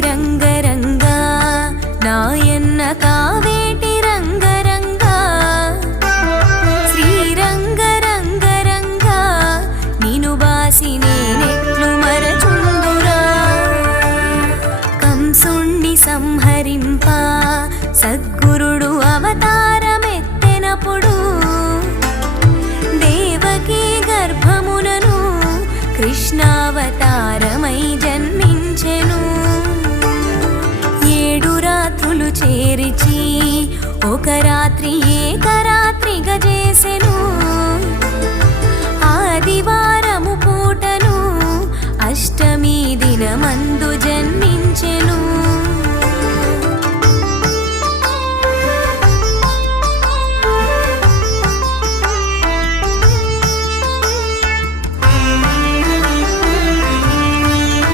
కావేటి నాయన్న కావేటి రంగరంగా. శ్రీరంగ రంగరంగా నేను బాసి నేనెట్లు సద్గురుడు అవతారమెత్తెనప్పుడు. దేవకీ గర్భమునను కృష్ణావత ఒక రాత్రి ఏకరాత్రిగా చేసెను. ఆదివారం